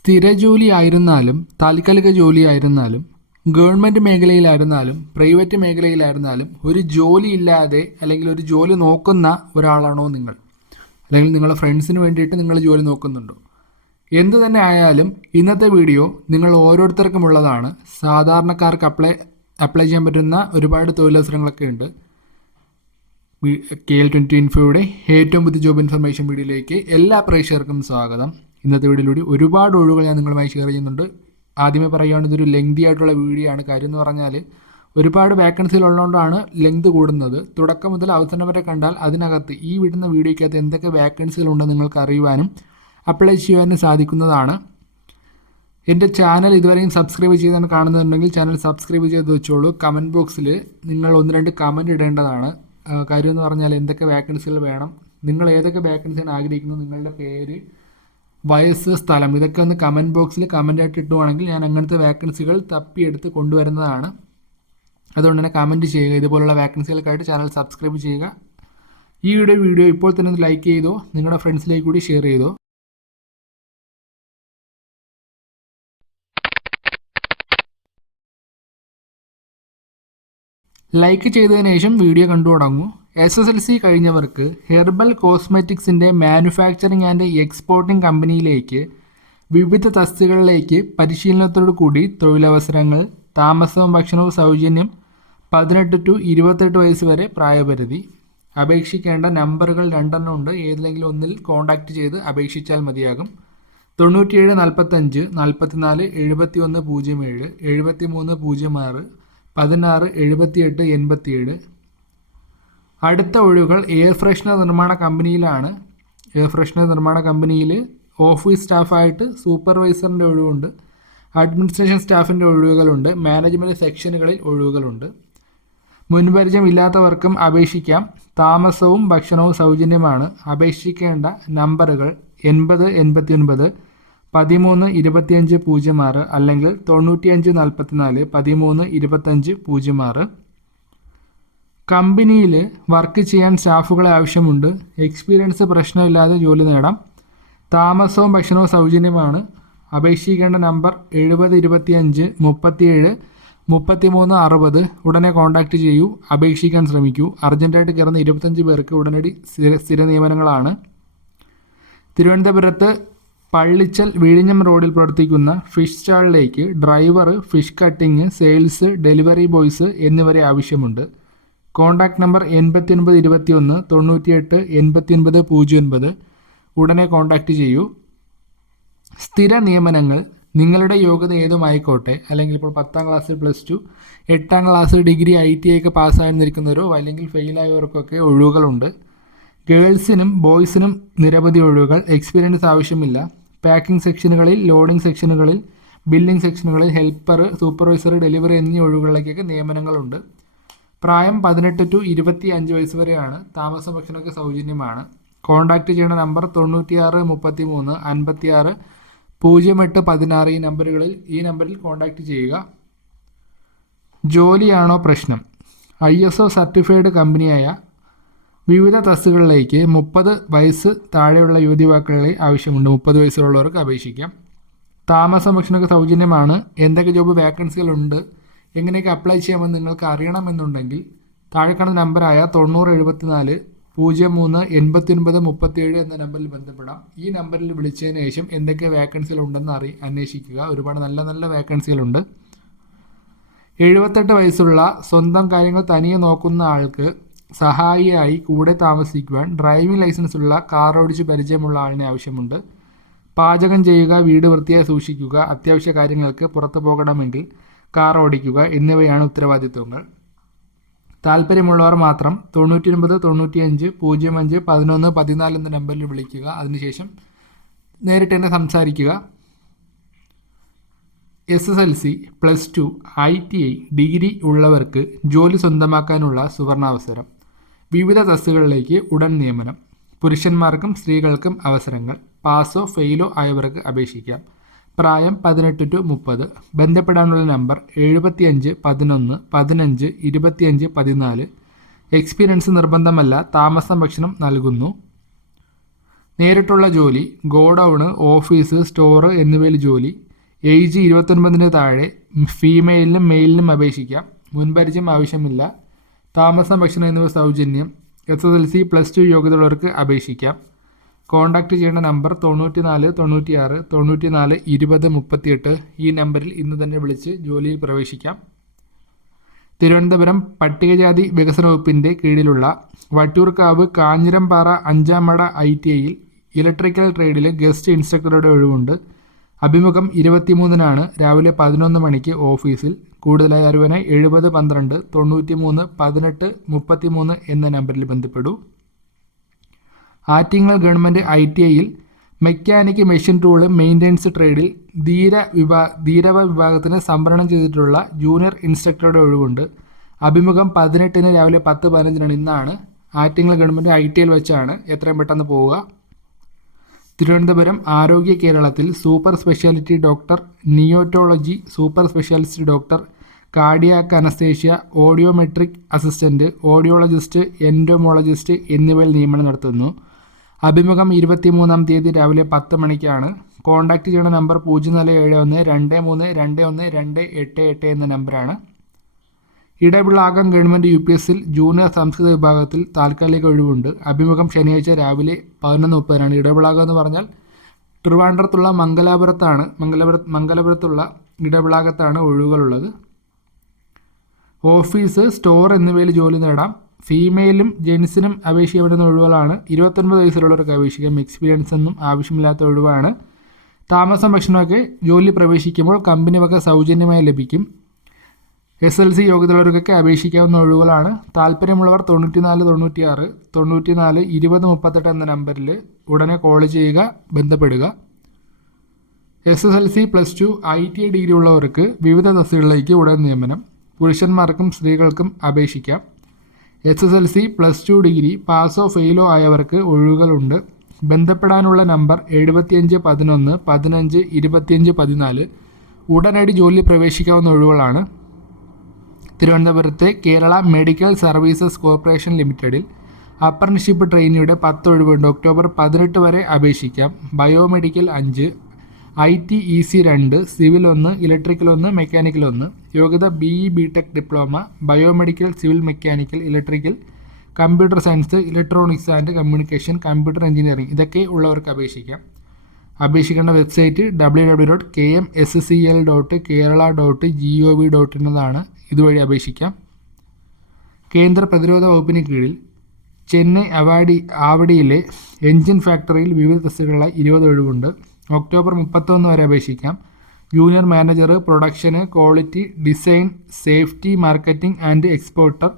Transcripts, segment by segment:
സ്ഥിര ജോലി ആയിരുന്നാലും താൽക്കാലിക ജോലി ആയിരുന്നാലും ഗവൺമെന്റ് മേഖലയിലായിരുന്നാലും പ്രൈവറ്റ് മേഖലയിലായിരുന്നാലും ഒരു ജോലി ഇല്ലാതെ അല്ലെങ്കിൽ ഒരു ജോലി നോക്കുന്ന ഒരാളാണോ നിങ്ങൾ? അല്ലെങ്കിൽ നിങ്ങളുടെ ഫ്രണ്ട്സിന് വേണ്ടിയിട്ട് നിങ്ങൾ ജോലി നോക്കുന്നുണ്ടോ? എന്തു തന്നെ ആയാലും ഇന്നത്തെ വീഡിയോ നിങ്ങൾ ഓരോരുത്തർക്കും ഉള്ളതാണ്. സാധാരണക്കാർക്ക് അപ്ലൈ അപ്ലൈ ചെയ്യാൻ പറ്റുന്ന ഒരുപാട് തൊഴിലവസരങ്ങളൊക്കെ ഉണ്ട്. കെ എൽ ട്വന്റി ഇൻഫോയുടെ ഏറ്റവും പുതിയ ജോബ് ഇൻഫർമേഷൻ വീഡിയോയിലേക്ക് എല്ലാ പ്രേക്ഷകർക്കും സ്വാഗതം. ഇന്നത്തെ വീഡിയോയിലൂടെ ഒരുപാട് ഒഴിവുകൾ ഞാൻ നിങ്ങളുമായി ഷെയർ ചെയ്യുന്നുണ്ട്. ആദ്യമേ പറയുകയാണ് ഇതൊരു ലെങ്തി ആയിട്ടുള്ള വീഡിയോ ആണ്. കാര്യം എന്ന് പറഞ്ഞാൽ ഒരുപാട് വേക്കൻസികൾ ഉള്ളതുകൊണ്ടാണ് ലെങ്ത് കൂടുന്നത്. തുടക്കം മുതൽ അവസാനം വരെ കണ്ടാൽ അതിനകത്ത് ഈ വിടുന്ന വീഡിയോയ്ക്കകത്ത് എന്തൊക്കെ വേക്കൻസികൾ ഉണ്ടെന്ന് നിങ്ങൾക്ക് അറിയുവാനും അപ്ലൈ ചെയ്യുവാനും സാധിക്കുന്നതാണ്. എന്റെ ചാനൽ ഇതുവരെയും സബ്സ്ക്രൈബ് ചെയ്താണ് കാണുന്നുണ്ടെങ്കിൽ ചാനൽ സബ്സ്ക്രൈബ് ചെയ്ത് വെച്ചോളൂ. കമന്റ് ബോക്സിൽ നിങ്ങൾ ഒന്ന് രണ്ട് കമന്റ് ഇടേണ്ടതാണ്. കാര്യം എന്ന് പറഞ്ഞാൽ എന്തൊക്കെ വേക്കൻസികൾ വേണം നിങ്ങൾ ഏതൊക്കെ വേക്കൻസിയാണ് ആഗ്രഹിക്കുന്നത് നിങ്ങളുടെ പേര് വയസ്സ് സ്ഥലം ഇതൊക്കെ ഒന്ന് കമന്റ് ബോക്സിൽ കമന്റായിട്ട് ഇട്ടുവാണെങ്കിൽ ഞാൻ അങ്ങനത്തെ വാക്കൻസികൾ തപ്പിയെടുത്ത് കൊണ്ടുവരുന്നതാണ്. അതുകൊണ്ട് തന്നെ കമന്റ് ചെയ്യുക ഇതുപോലുള്ള വാക്കൻസികൾക്കായിട്ട് ചാനൽ സബ്സ്ക്രൈബ് ചെയ്യുക. ഈ വീഡിയോ വീഡിയോ ഇപ്പോൾ തന്നെ ലൈക്ക് ചെയ്തോ നിങ്ങളുടെ ഫ്രണ്ട്സിലേക്ക് കൂടി ഷെയർ ചെയ്തോ. ലൈക്ക് ചെയ്തതിന് ശേഷം വീഡിയോ കണ്ടു തുടങ്ങൂ. എസ് എസ് എൽ സി കഴിഞ്ഞവർക്ക് ഹെർബൽ കോസ്മെറ്റിക്സിന്റെ മാനുഫാക്ചറിങ് ആൻഡ് എക്സ്പോർട്ടിംഗ് കമ്പനിയിലേക്ക് വിവിധ തസ്തികളിലേക്ക് പരിശീലനത്തോടു കൂടി തൊഴിലവസരങ്ങൾ താമസവും ഭക്ഷണവും സൗജന്യം പതിനെട്ട് ടു ഇരുപത്തെട്ട് വയസ്സ് വരെ പ്രായപരിധി. അപേക്ഷിക്കേണ്ട നമ്പറുകൾ രണ്ടെണ്ണം ഉണ്ട്. ഏതിലെങ്കിലും ഒന്നിൽ കോൺടാക്റ്റ് ചെയ്ത് അപേക്ഷിച്ചാൽ മതിയാകും. തൊണ്ണൂറ്റിയേഴ് നാൽപ്പത്തഞ്ച് നാൽപ്പത്തിനാല് എഴുപത്തി ഒന്ന് പൂജ്യം ഏഴ് എഴുപത്തി മൂന്ന് പൂജ്യം ആറ് പതിനാറ് എഴുപത്തിയെട്ട് എൺപത്തിയേഴ് അടുത്ത ഒഴിവുകൾ എയർ ഫ്രഷ്നർ നിർമ്മാണ കമ്പനിയിലാണ്. എയർ ഫ്രഷ്നർ നിർമ്മാണ കമ്പനിയിൽ ഓഫീസ് സ്റ്റാഫായിട്ട് സൂപ്പർവൈസറിന്റെ ഒഴിവുണ്ട്. അഡ്മിനിസ്ട്രേഷൻ സ്റ്റാഫിന്റെ ഒഴിവുകളുണ്ട്. മാനേജ്മെന്റ് സെക്ഷനുകളിൽ ഒഴിവുകളുണ്ട്. മുൻപരിചയം ഇല്ലാത്തവർക്കും അപേക്ഷിക്കാം. താമസവും ഭക്ഷണവും സൗജന്യമാണ്. അപേക്ഷിക്കേണ്ട നമ്പറുകൾ എൺപത് എൺപത്തി ഒൻപത് പതിമൂന്ന് ഇരുപത്തിയഞ്ച് പൂജ്യം ആറ് അല്ലെങ്കിൽ തൊണ്ണൂറ്റിയഞ്ച് നാൽപ്പത്തിനാല് പതിമൂന്ന് ഇരുപത്തഞ്ച് പൂജ്യം ആറ്. കമ്പനിയിൽ വർക്ക് ചെയ്യാൻ സ്റ്റാഫുകളെ ആവശ്യമുണ്ട്. എക്സ്പീരിയൻസ് പ്രശ്നമില്ലാതെ ജോലി നേടാം. താമസവും ഭക്ഷണവും സൗജന്യമാണ്. അപേക്ഷിക്കേണ്ട നമ്പർ എഴുപത് ഇരുപത്തിയഞ്ച് മുപ്പത്തിയേഴ് മുപ്പത്തിമൂന്ന് അറുപത്. ഉടനെ കോൺടാക്റ്റ് ചെയ്യൂ. അപേക്ഷിക്കാൻ ശ്രമിക്കൂ. അർജന്റായിട്ട് കയറുന്ന ഇരുപത്തഞ്ച് പേർക്ക് ഉടനടി സ്ഥിര സ്ഥിര നിയമനങ്ങളാണ്. തിരുവനന്തപുരത്ത് പള്ളിച്ചൽ വിഴിഞ്ഞം റോഡിൽ പ്രവർത്തിക്കുന്ന fish സ്റ്റാളിലേക്ക് driver fish cutting sales delivery boys എന്നിവരെ ആവശ്യമുണ്ട്. കോൺടാക്ട് നമ്പർ എൺപത്തി ഒൻപത് ഇരുപത്തി ഒന്ന് തൊണ്ണൂറ്റിയെട്ട് എൺപത്തി ഒൻപത് പൂജ്യം ഒൻപത് ഉടനെ കോൺടാക്റ്റ് ചെയ്യൂ. സ്ഥിര നിയമനങ്ങൾ നിങ്ങളുടെ യോഗ്യത ഏതുമായിക്കോട്ടെ അല്ലെങ്കിൽ ഇപ്പോൾ പത്താം ക്ലാസ് പ്ലസ് ടു എട്ടാം ക്ലാസ് ഡിഗ്രി ഐ ടി ഒക്കെ പാസ്സായിരുന്നിരിക്കുന്നവരോ അല്ലെങ്കിൽ ഫെയിലായവർക്കൊക്കെ ഒഴിവുകളുണ്ട്. ഗേൾസിനും ബോയ്സിനും നിരവധി ഒഴിവുകൾ എക്സ്പീരിയൻസ് ആവശ്യമില്ല. പാക്കിംഗ് സെക്ഷനുകളിൽ ലോഡിംഗ് സെക്ഷനുകളിൽ ബില്ലിംഗ് സെക്ഷനുകളിൽ ഹെൽപ്പർ സൂപ്പർവൈസർ ഡെലിവറി എന്നീ ഒഴിവുകളിലേക്കൊക്കെ നിയമനങ്ങളുണ്ട്. പ്രായം പതിനെട്ട് ടു ഇരുപത്തി അഞ്ച് വയസ്സ് വരെയാണ്. താമസ ഭക്ഷണമൊക്കെ സൗജന്യമാണ്. കോൺടാക്റ്റ് ചെയ്യുന്ന നമ്പർ തൊണ്ണൂറ്റിയാറ് മുപ്പത്തി മൂന്ന് അൻപത്തിയാറ് പൂജ്യം എട്ട് പതിനാറ് ഈ നമ്പറുകളിൽ ഈ നമ്പറിൽ കോൺടാക്റ്റ് ചെയ്യുക. ജോലിയാണോ പ്രശ്നം? ഐ എസ് ഒ സർട്ടിഫൈഡ് കമ്പനിയായ വിവിധ തസ്തുകളിലേക്ക് മുപ്പത് വയസ്സ് താഴെയുള്ള യുവതിവാക്കളെ ആവശ്യമുണ്ട്. മുപ്പത് വയസ്സുള്ളവർക്ക് അപേക്ഷിക്കാം. താമസം ഭക്ഷണമൊക്കെ സൗജന്യമാണ്. എന്തൊക്കെ ജോബ് വാക്കൻസികളുണ്ട് എങ്ങനെയൊക്കെ അപ്ലൈ ചെയ്യാമെന്ന് നിങ്ങൾക്ക് അറിയണമെന്നുണ്ടെങ്കിൽ താഴെക്കണ നമ്പറായ തൊണ്ണൂറ് എഴുപത്തിനാല് പൂജ്യം മൂന്ന് എൺപത്തി ഒൻപത് മുപ്പത്തിയേഴ് എന്ന നമ്പറിൽ ബന്ധപ്പെടാം. ഈ നമ്പറിൽ വിളിച്ചതിന് ശേഷം എന്തൊക്കെ വേക്കൻസികൾ ഉണ്ടെന്ന് അറി അന്വേഷിക്കുക. ഒരുപാട് നല്ല നല്ല വേക്കൻസികളുണ്ട് എഴുപത്തെട്ട് വയസ്സുള്ള സ്വന്തം കാര്യങ്ങൾ തനിയെ നോക്കുന്ന ആൾക്ക് സഹായിയായി കൂടെ താമസിക്കുവാൻ ഡ്രൈവിംഗ് ലൈസൻസ് ഉള്ള കാർ ഓടിച്ച് പരിചയമുള്ള ആളിനെ ആവശ്യമുണ്ട്. പാചകം ചെയ്യുക വീട് വൃത്തിയായി സൂക്ഷിക്കുക അത്യാവശ്യ കാര്യങ്ങൾക്ക് പുറത്തു പോകണമെങ്കിൽ കാർ ഓടിക്കുക എന്നിവയാണ് ഉത്തരവാദിത്വങ്ങൾ. താല്പര്യമുള്ളവർ മാത്രം തൊണ്ണൂറ്റി ഒൻപത് തൊണ്ണൂറ്റിയഞ്ച് പൂജ്യം അഞ്ച് പതിനൊന്ന് പതിനാല് എന്ന നമ്പറിൽ വിളിക്കുക. അതിനുശേഷം നേരിട്ട് തന്നെ സംസാരിക്കുക. S S L C plus two I T I degree ഉള്ളവർക്ക് ജോലി സ്വന്തമാക്കാനുള്ള സുവർണാവസരം. വിവിധ തസ്സുകളിലേക്ക് ഉടൻ നിയമനം. പുരുഷന്മാർക്കും സ്ത്രീകൾക്കും അവസരങ്ങൾ. പാസോ ഫെയിലോ ആയവർക്ക് അപേക്ഷിക്കാം. പ്രായം പതിനെട്ട് ടു മുപ്പത്. ബന്ധപ്പെടാനുള്ള നമ്പർ എഴുപത്തിയഞ്ച് പതിനൊന്ന് പതിനഞ്ച് ഇരുപത്തിയഞ്ച് പതിനാല്. എക്സ്പീരിയൻസ് നിർബന്ധമല്ല താമസം ഭക്ഷണം നൽകുന്നു. നേരിട്ടുള്ള ജോലി ഗോഡൗണ് ഓഫീസ് സ്റ്റോറ് എന്നിവയിൽ ജോലി. ഏജ് ഇരുപത്തൊൻപതിന് താഴെ ഫീമെയിലിനും മെയിലിനും അപേക്ഷിക്കാം. മുൻപരിചയം ആവശ്യമില്ല. താമസം ഭക്ഷണം എന്നിവ സൗജന്യം. S S L C plus two യോഗ്യതയുള്ളവർക്ക് അപേക്ഷിക്കാം. കോൺടാക്റ്റ് ചെയ്യേണ്ട നമ്പർ തൊണ്ണൂറ്റി നാല് തൊണ്ണൂറ്റി ആറ് തൊണ്ണൂറ്റി നാല് ഇരുപത് മുപ്പത്തിയെട്ട് ഈ നമ്പറിൽ ഇന്ന് തന്നെ വിളിച്ച് ജോലിയിൽ പ്രവേശിക്കാം. തിരുവനന്തപുരം പട്ടികജാതി വികസന വകുപ്പിന്റെ കീഴിലുള്ള വട്ടൂർക്കാവ് കാഞ്ഞിരംപാറ അഞ്ചാമട ഐ ടി ഐയിൽ ഇലക്ട്രിക്കൽ ട്രേഡിലെ ഗസ്റ്റ് ഇൻസ്ട്രക്ടറുടെ ഒഴിവുണ്ട്. അഭിമുഖം ഇരുപത്തിമൂന്നിനാണ്. രാവിലെ പതിനൊന്ന് മണിക്ക് ഓഫീസിൽ. കൂടുതലായി അറിവിനായി എഴുപത് പന്ത്രണ്ട് തൊണ്ണൂറ്റി മൂന്ന് പതിനെട്ട് മുപ്പത്തി മൂന്ന് എന്ന നമ്പറിൽ ബന്ധപ്പെടൂ. ആറ്റിങ്ങൽ ഗവൺമെന്റ് ഐ ടി ഐയിൽ മെക്കാനിക് മെഷീൻ ടൂൾ മെയിന്റെനൻസ് ട്രേഡിൽ ധീര വിഭാ ധീരവ വിഭാഗത്തിന് സംവരണം ചെയ്തിട്ടുള്ള ജൂനിയർ ഇൻസ്ട്രക്ടറുടെ ഒഴിവുണ്ട്. അഭിമുഖം പതിനെട്ടിന് രാവിലെ പത്ത് പതിനഞ്ചിനാണ്. ഇന്നാണ് ആറ്റിങ്ങൽ ഗവൺമെന്റ് ഐ ടി ഐയിൽ വെച്ചാണ് എത്രയും പെട്ടെന്ന് പോവുക. തിരുവനന്തപുരം ആരോഗ്യ കേരളത്തിൽ super speciality doctor neonatology super speciality doctor cardiac anaesthesia audiometric assistant audiologist entomologist എന്നിവയിൽ നിയമനം നടത്തുന്നു. അഭിമുഖം ഇരുപത്തിമൂന്നാം തീയതി രാവിലെ പത്ത് മണിക്കാണ്. കോൺടാക്റ്റ് ചെയ്യുന്ന നമ്പർ പൂജ്യം നാല് ഏഴ് ഒന്ന് രണ്ട് മൂന്ന് രണ്ട് ഒന്ന് രണ്ട് എട്ട് എട്ട് എന്ന നമ്പറാണ്. ഇടവിളാകം ഗവൺമെന്റ് യു പി എസിൽ ജൂനിയർ സംസ്കൃത വിഭാഗത്തിൽ താൽക്കാലിക ഒഴിവുണ്ട്. അഭിമുഖം ശനിയാഴ്ച രാവിലെ പതിനൊന്ന് മുപ്പതിനാണ്. ഇടവിളാകം എന്ന് പറഞ്ഞാൽ ട്രിവാൻഡ്രത്തുള്ള മംഗലാപുരത്താണ്. മംഗലപുര മംഗലപുരത്തുള്ള ഇടവിളാകത്താണ് ഒഴിവുകളുള്ളത്. ഓഫീസ് സ്റ്റോർ എന്നിവയിൽ ജോലി നേടാം. ഫീമെയിലും ജെൻസിനും അപേക്ഷിക്കപ്പെടുന്ന ഒഴിവുകളാണ്. ഇരുപത്തൊൻപത് വയസ്സിലുള്ളവർക്ക് അപേക്ഷിക്കാം. എക്സ്പീരിയൻസ് ഒന്നും ആവശ്യമില്ലാത്ത ഒഴിവാണ്. താമസം ഭക്ഷണമൊക്കെ ജോലി പ്രവേശിക്കുമ്പോൾ കമ്പനി വക സൗജന്യമായി ലഭിക്കും. എസ് എൽ സി യോഗ്യതയുള്ളവർക്കൊക്കെ അപേക്ഷിക്കാവുന്ന ഒഴിവുകളാണ്. താല്പര്യമുള്ളവർ തൊണ്ണൂറ്റിനാല് തൊണ്ണൂറ്റിയാറ് തൊണ്ണൂറ്റിനാല് ഇരുപത് മുപ്പത്തെട്ട് എന്ന നമ്പറിൽ ഉടനെ കോൾ ചെയ്യുക ബന്ധപ്പെടുക. S S L C plus two I T I degree ഉള്ളവർക്ക് വിവിധ തസ്തികളിലേക്ക് ഉടൻ നിയമനം. പുരുഷന്മാർക്കും സ്ത്രീകൾക്കും അപേക്ഷിക്കാം. S S L C plus two degree Passoa ഫെയിലോ ആയവർക്ക് ഒഴിവുകളുണ്ട്. ബന്ധപ്പെടാനുള്ള നമ്പർ എഴുപത്തിയഞ്ച് പതിനൊന്ന് പതിനഞ്ച് ഇരുപത്തിയഞ്ച് പതിനാല്. ഉടനടി ജോലി പ്രവേശിക്കാവുന്ന ഒഴിവുകളാണ്. തിരുവനന്തപുരത്തെ കേരള മെഡിക്കൽ സർവീസസ് കോർപ്പറേഷൻ ലിമിറ്റഡിൽ അപ്രന്റീഷിപ്പ് ട്രെയിനിയുടെ പത്ത് ഒഴിവുണ്ട്. ഒക്ടോബർ പതിനെട്ട് വരെ അപേക്ഷിക്കാം. ബയോമെഡിക്കൽ അഞ്ച്. ഐ ടി ഇ സി രണ്ട് സിവിൽ ഒന്ന് ഇലക്ട്രിക്കൽ ഒന്ന് മെക്കാനിക്കൽ ഒന്ന്. യോഗ്യത B E B Tech diploma biomedical civil mechanical electrical computer science electronics and communication computer engineering ഇതൊക്കെ ഉള്ളവർക്ക് അപേക്ഷിക്കാം. അപേക്ഷിക്കേണ്ട website W W dot K M S C L dot Kerala dot G O V dot എന്നതാണ് ഇതുവഴി അപേക്ഷിക്കാം. കേന്ദ്ര പ്രതിരോധ വകുപ്പിന് കീഴിൽ ചെന്നൈ അവാഡി ആവടിയിലെ എഞ്ചിൻ ഫാക്ടറിയിൽ വിവിധ തസ്തികകളായി ഇരുപത് ഒഴിവുണ്ട്. ഒക്ടോബർ മുപ്പത്തൊന്ന് വരെ അപേക്ഷിക്കാം. Junior manager production quality design safety marketing and exporter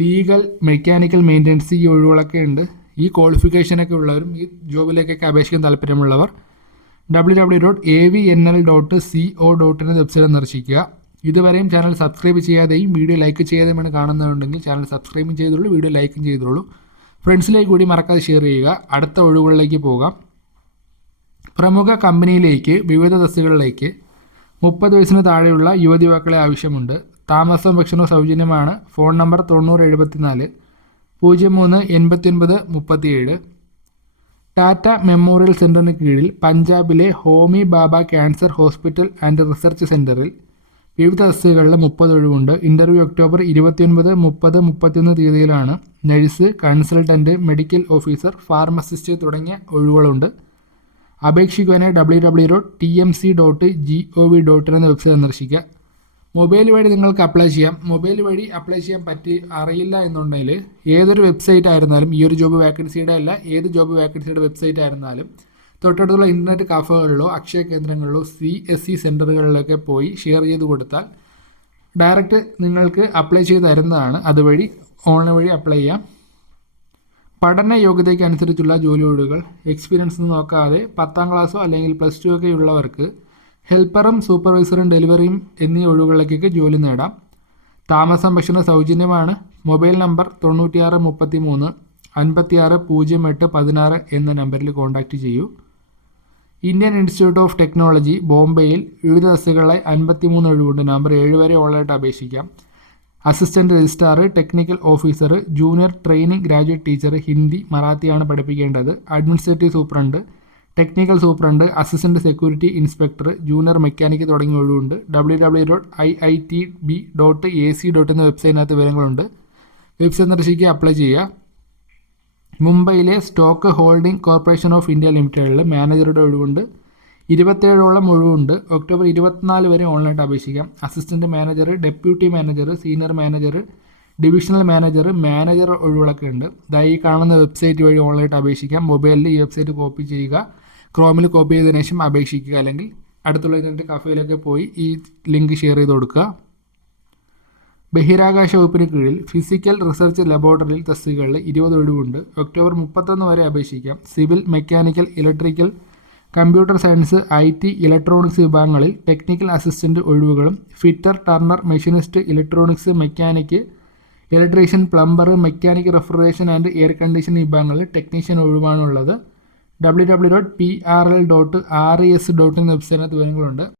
legal mechanical maintenance ഈ ഒഴിവുകളൊക്കെ ഉണ്ട്. ഈ ക്വാളിഫിക്കേഷനൊക്കെ ഉള്ളവരും ഈ ജോബിലേക്കൊക്കെ അപേക്ഷിക്കാൻ താല്പര്യമുള്ളവർ W W dot A V N L dot C O dot എന്ന വെബ്സൈറ്റ് സന്ദർശിക്കുക ഇതുവരെയും ചാനൽ സബ്സ്ക്രൈബ് ചെയ്യാതെയും വീഡിയോ ലൈക്ക് ചെയ്യാതെയുമാണ് കാണുന്നതുണ്ടെങ്കിൽ ചാനൽ സബ്സ്ക്രൈബും ചെയ്തോളൂ. വീഡിയോ ലൈക്കും ചെയ്തോളൂ ഫ്രണ്ട്സിലേക്ക് കൂടി മറക്കാതെ ഷെയർ ചെയ്യുക. അടുത്ത ഒഴിവുകളിലേക്ക് പോകാം. പ്രമുഖ കമ്പനിയിലേക്ക് വിവിധ തസ്തികളിലേക്ക് മുപ്പത് വയസ്സിന് താഴെയുള്ള യുവതി യുവാക്കളെ ആവശ്യമുണ്ട്. താമസവും ഭക്ഷണവും സൗജന്യമാണ്. ഫോൺ നമ്പർ തൊണ്ണൂറ് എഴുപത്തിനാല് പൂജ്യം മൂന്ന് എൺപത്തിയൊൻപത് മുപ്പത്തിയേഴ്. ടാറ്റ മെമ്മോറിയൽ സെന്ററിന് കീഴിൽ പഞ്ചാബിലെ Homi Bhabha cancer hospital and research സെന്ററിൽ വിവിധ തസ്തികകളിൽ മുപ്പത് ഒഴിവുണ്ട്. ഇന്റർവ്യൂ ഒക്ടോബർ ഇരുപത്തിയൊൻപത് മുപ്പത് മുപ്പത്തിയൊന്ന് തീയതിയിലാണ്. Nurse consultant medical officer pharmacist തുടങ്ങിയ ഒഴിവുകളുണ്ട്. അപേക്ഷിക്കുവാനായി W W dot T M C dot G O V dot എന്ന വെബ്സൈറ്റ് സന്ദർശിക്കുക. മൊബൈൽ വഴി നിങ്ങൾക്ക് അപ്ലൈ ചെയ്യാം. മൊബൈൽ വഴി അപ്ലൈ ചെയ്യാൻ പറ്റി അറിയില്ല എന്നുണ്ടെങ്കിൽ ഏതൊരു വെബ്സൈറ്റ് ആയിരുന്നാലും ഈ ഒരു ജോബ് വാക്കൻസിയുടെ അല്ല ഏത് ജോബ് വാക്കൻസിയുടെ വെബ്സൈറ്റ് ആയിരുന്നാലും തൊട്ടടുത്തുള്ള ഇന്റർനെറ്റ് കഫകളിലോ അക്ഷയ കേന്ദ്രങ്ങളിലോ സി എസ് സി സെന്ററുകളിലൊക്കെ പോയി ഷെയർ ചെയ്ത് കൊടുത്താൽ ഡയറക്റ്റ് നിങ്ങൾക്ക് അപ്ലൈ ചെയ്ത് തരുന്നതാണ്. അതുവഴി ഓൺലൈൻ വഴി അപ്ലൈ ചെയ്യാം. പഠന യോഗ്യതയ്ക്ക് അനുസരിച്ചുള്ള ജോലി ഒഴിവുകൾ എക്സ്പീരിയൻസ് നോക്കാതെ പത്താം ക്ലാസ്സോ അല്ലെങ്കിൽ പ്ലസ് ടു ഒക്കെ ഉള്ളവർക്ക് ഹെൽപ്പറും സൂപ്പർവൈസറും ഡെലിവറിയും എന്നീ ഒഴിവുകളിലേക്കൊക്കെ ജോലി നേടാം. താമസം ഭക്ഷണം സൗജന്യമാണ്. മൊബൈൽ നമ്പർ തൊണ്ണൂറ്റിയാറ് മുപ്പത്തി മൂന്ന് അൻപത്തിയാറ് പൂജ്യം എട്ട് പതിനാറ് എന്ന നമ്പറിൽ കോൺടാക്റ്റ് ചെയ്യൂ. ഇന്ത്യൻ ഇൻസ്റ്റിറ്റ്യൂട്ട് ഓഫ് ടെക്നോളജി ബോംബെയിൽ വിവിധ തസ്തികളിലായി അൻപത്തിമൂന്ന് ഒഴിവുണ്ട്. നമ്പർ ഏഴ് വരെ ഓൺലൈനായിട്ട് അപേക്ഷിക്കാം. Assistant registrar technical officer junior training graduate teacher Hindi മറാത്തിയാണ് പഠിപ്പിക്കേണ്ടത്. Administrative superintendent technical superintendent assistant security inspector junior mechanic തുടങ്ങിയ W W dot I I T B dot A C dot എന്ന വെബ്സൈറ്റിനകത്ത് വിവരങ്ങളുണ്ട്. വെബ്സൈറ്റ് സന്ദർശിക്കുക അപ്ലൈ ചെയ്യുക. മുംബൈയിലെ stock holding corporation of India ലിമിറ്റഡിൽ മാനേജറുടെ ഒഴിവുണ്ട്. ഇരുപത്തേഴോളം ഒഴിവുണ്ട്. ഒക്ടോബർ ഇരുപത്തിനാല് വരെ ഓൺലൈനായിട്ട് അപേക്ഷിക്കാം. Assistant manager deputy manager senior manager divisional manager manager ഒഴിവുകളൊക്കെ ഉണ്ട്. ദാ ഈ കാണുന്ന വെബ്സൈറ്റ് വഴി ഓൺലൈനായിട്ട് അപേക്ഷിക്കാം. മൊബൈലിൽ ഈ വെബ്സൈറ്റ് കോപ്പി ചെയ്യുക. ക്രോമിൽ കോപ്പി ചെയ്തതിനു ശേഷം അപേക്ഷിക്കുക. അല്ലെങ്കിൽ അടുത്തുള്ള ഇതിന്റെ കഫേയിലൊക്കെ പോയി ഈ ലിങ്ക് ഷെയർ ചെയ്ത് കൊടുക്കുക. ബഹിരാകാശ വകുപ്പിന് കീഴിൽ ഫിസിക്കൽ റിസർച്ച് ലബോറട്ടറിയിൽ തസ്തികകളിൽ ഇരുപത് ഒഴിവുണ്ട്. ഒക്ടോബർ മുപ്പത്തൊന്ന് വരെ അപേക്ഷിക്കാം. Civil mechanical electrical computer science I T electronics വിഭാഗങ്ങളിൽ technical assistant ഒഴിവുകളും fitter turner machinist electronics mechanic electrician plumber mechanic refrigeration and air condition വിഭാഗങ്ങളിൽ technician ഒഴിവാണുള്ളത്. W W dot P R L dot R E S dot in വെബ്സൈറ്റിനകത്ത് വിവരങ്ങളുണ്ട്.